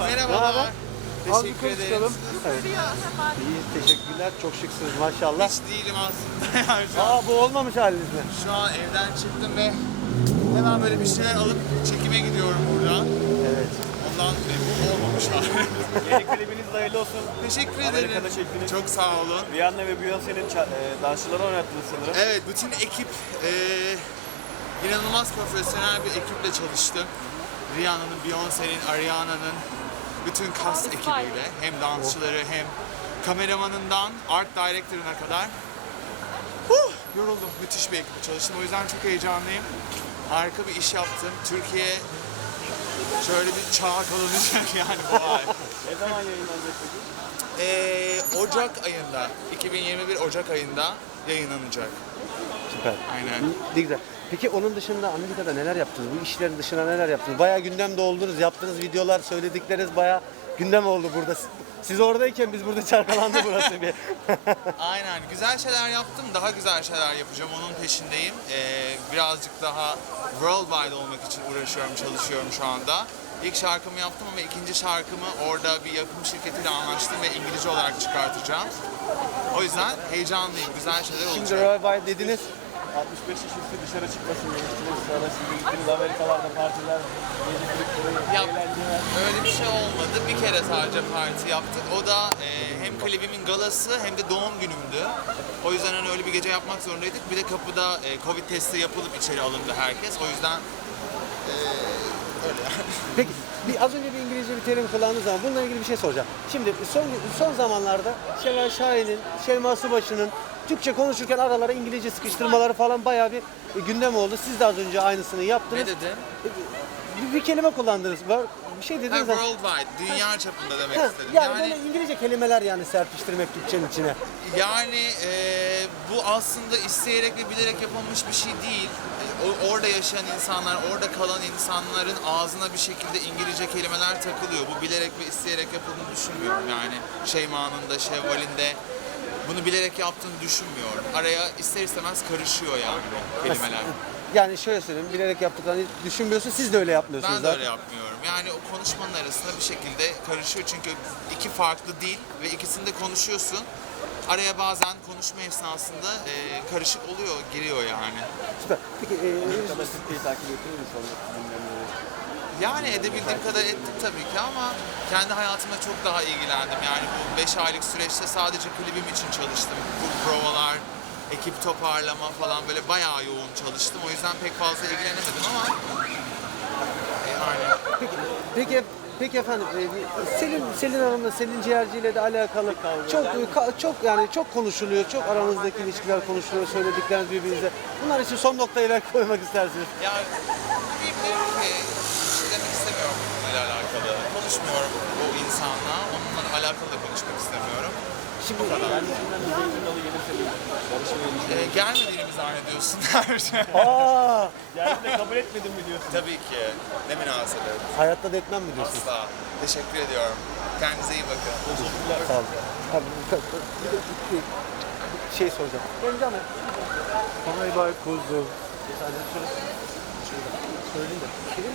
Merhabalar. Teşekkür ederim. Evet. İyi, teşekkürler. Çok şıksınız maşallah. Hiç değilim aslında yani şu an. Aa bu olmamış haliniz mi? Şu an evden çıktım ve hemen böyle bir şeyler alıp çekime gidiyorum buradan. Evet. Ondan e, bu olmamış hali. Yeni klibiniz hayırlı olsun. Teşekkür Amerika'da ederim. çektiniz. Çok sağ olun. Rihanna ve Beyoncé'nin ça- e, dansçıları oynattınız sanırım. Evet, bütün ekip e, inanılmaz profesyonel bir ekiple çalıştım. Rihanna'nın, Beyoncé'nin, Ariana'nın bütün cast ekibiyle hem dansçıları hem kameramanından art director'ına kadar huh, yoruldum. Müthiş bir ekiple çalıştım. O yüzden çok heyecanlıyım. Harika bir iş yaptım. Türkiye şöyle bir çağ kalınacak yani bu ay. Ne zaman yayınlanacak peki? Ee, Ocak ayında, 2021 Ocak ayında yayınlanacak. Süper. Aynen. Ne güzel. Peki onun dışında Amerika'da neler yaptınız? Bu işlerin dışında neler yaptınız? Bayağı gündemde oldunuz. Yaptığınız videolar, söyledikleriniz bayağı gündem oldu burada. Siz oradayken biz burada çalkalandı burası bir. Aynen. Güzel şeyler yaptım. Daha güzel şeyler yapacağım. Onun peşindeyim. Ee, birazcık daha worldwide olmak için uğraşıyorum, çalışıyorum şu anda. İlk şarkımı yaptım ama ikinci şarkımı orada bir yapım şirketiyle anlaştım ve İngilizce olarak çıkartacağım. O yüzden heyecanlıyım. Güzel şeyler Şimdi olacak. Roy dediniz. 65 yaş üstü dışarı çıkmasın demiştiniz. Sonra siz gittiniz Amerikalarda partiler, gece kulüpleri, Ya, eğlenceler. öyle bir şey olmadı. Bir kere sadece parti yaptık. O da e, hem klibimin galası hem de doğum günümdü. O yüzden hani öyle bir gece yapmak zorundaydık. Bir de kapıda e, Covid testi yapılıp içeri alındı herkes. O yüzden e, öyle yani. Peki bir, az önce bir İngilizce bir terim kullandığınız zaman bununla ilgili bir şey soracağım. Şimdi son son zamanlarda Şevval Şahin'in, Şevval Subaşı'nın Türkçe konuşurken aralara İngilizce sıkıştırmaları falan bayağı bir e, gündem oldu. Siz de az önce aynısını yaptınız. Ne dedi? Bir, bir kelime kullandınız. Var bir şey Ha, dediniz. worldwide, dünya çapında demek Ha, istedim. yani, Yani böyle İngilizce kelimeler yani serpiştirmek Türkçenin içine. yani e, bu aslında isteyerek ve bilerek yapılmış bir şey değil. E, o- orada yaşayan insanlar, orada kalan insanların ağzına bir şekilde İngilizce kelimeler takılıyor. Bu bilerek ve isteyerek yapıldığını düşünmüyorum yani. Şeyma'nın da, Şevval'in de bunu bilerek yaptığını düşünmüyorum. Araya ister istemez karışıyor yani kelimeler. Yani şöyle söyleyeyim, bilerek yaptıklarını düşünmüyorsun, siz de öyle yapmıyorsunuz. Ben de zaten. öyle yapmıyorum. Yani o konuşmanın arasında bir şekilde karışıyor çünkü iki farklı dil ve ikisinde konuşuyorsun. Araya bazen konuşma esnasında e, karışık oluyor, giriyor yani. Süper. Peki, e, Amerika'da Türkiye'yi takip sonra gündemleri? Yani edebildiğim kadar ettim tabii ki ama kendi hayatıma çok daha ilgilendim. Yani bu 5 aylık süreçte sadece klibim için çalıştım. Bu provalar, ekip toparlama falan böyle bayağı yoğun çalıştım. O yüzden pek fazla ilgilenemedim ama e, aynen. Peki Peki efendim e, Selin Selin Hanım'la Selin Ciğerci ile de alakalı çok çok yani çok konuşuluyor. Çok aranızdaki ilişkiler konuşuluyor. Söyledikleriniz birbirinize. Bunlar için son noktayı koymak istersiniz. Yani bilmiyorum ki hiç demek istemiyorum bununla alakalı. Konuşmuyorum o insanla. Onunla alakalı da konuşmak istemiyorum. Şimdi de bir barışmayı Ee, gelmediğini mi zannediyorsun her şey? aa Geldi de kabul etmedim mi diyorsun? Tabii ki. Ne münasebet. hayatta da etmem mi diyorsunuz? Asla. Teşekkür ediyorum. Kendinize iyi bakın. Teşekkürler. Sağ olun. Abi, bir- bir de bir- bir şey soracağım. Önce ama Bay bay kuzum. söyleyeyim de. Selin